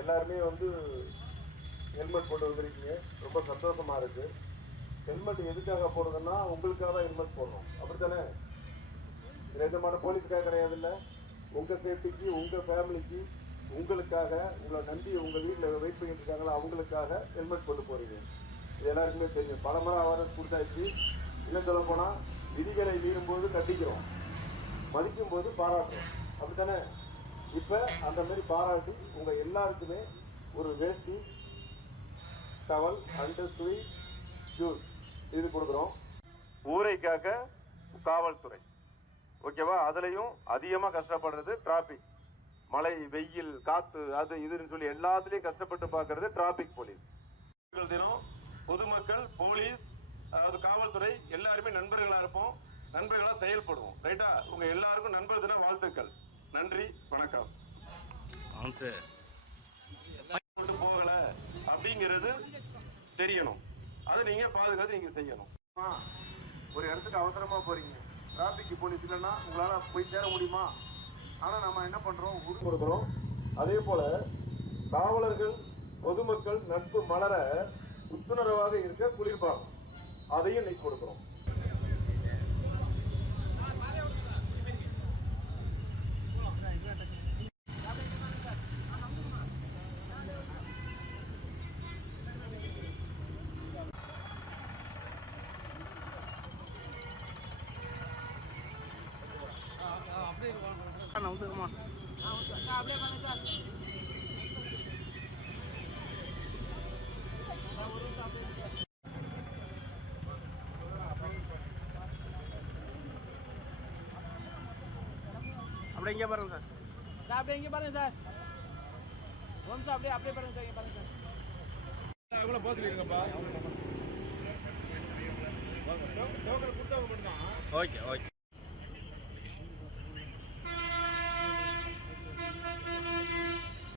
எல்லாருமே வந்து ஹெல்மெட் போட்டு வந்திருக்கீங்க, ரொம்ப சந்தோஷமா இருக்கு. ஹெல்மெட் எதுக்காக போடுறதுன்னா உங்களுக்காக தான் ஹெல்மெட் போடணும், அப்படித்தானே? எந்த மாதிரி போலீஸுக்காக கிடையாது. இல்லை, உங்க சேஃப்டிக்கு, உங்க ஃபேமிலிக்கு, உங்களுக்காக, உங்களை நம்பி உங்க வீட்டில் வெயிட் பண்ணிட்டு இருக்காங்களா அவங்களுக்காக ஹெல்மெட் போட்டு போறீங்க. இது எல்லாருக்குமே தெரியும். பல முறை அவேர்னஸ் கொடுத்தாச்சு. இன்னும் சொல்ல போனா விதிகளை மீறும் போது கண்டிக்கிறோம், மதிக்கும் போது பாராட்டுறோம், அப்படித்தானே? இப்ப அந்த மாதிரி பாராட்டி உங்க எல்லாருக்குமே ஒரு வேஷ்டி, டவல் அண்ட் ஸ்வீட் ஜூஸ் இது கொடுக்குறோம். ஊரை காக்க காவல்துறை, ஓகேவா? அதுலயும் அதிகமா கஷ்டப்படுறது டிராபிக். மழை, வெயில், காத்து, அது இதுன்னு சொல்லி எல்லாத்துலயும் கஷ்டப்பட்டு பாக்குறது டிராபிக் போலீஸ். தினம் பொதுமக்கள், போலீஸ், அதாவது காவல்துறை எல்லாருமே நண்பர்களா இருப்போம், நண்பர்களா செயல்படுவோம். ரைட்டா? உங்க எல்லாருக்கும் நண்பர் தின வாழ்த்துக்கள். நன்றி, வணக்கம். போகல அப்படிங்கிறது தெரியணும், அதை நீங்க பாதுகாத்து நீங்க செய்யணும். ஒரு இடத்துக்கு அவசரமா போறீங்க, டிராபிக் போலீஸ் இல்லைன்னா உங்களால போய் சேர முடியுமா? ஆனா நம்ம என்ன பண்றோம், உறுதி கொடுக்கிறோம். அதே போல காவலர்கள் பொதுமக்கள் நட்பு மலர புத்துணர்வாக இருக்க குளிர்பாகம், அதையும் நீ கொடுக்கிறோம். அப்படியே இங்கே பாருங்க சார். அப்படியே இங்கே பாருங்க சார். ஒன் சார் அப்படியே அப்படியே பாருங்க சார். இங்கே பாருங்க சார். அவங்கள போத்துறீங்கப்பா. டோக்கன் கொடுத்தவங்க மட்டும்தான். Okay okay.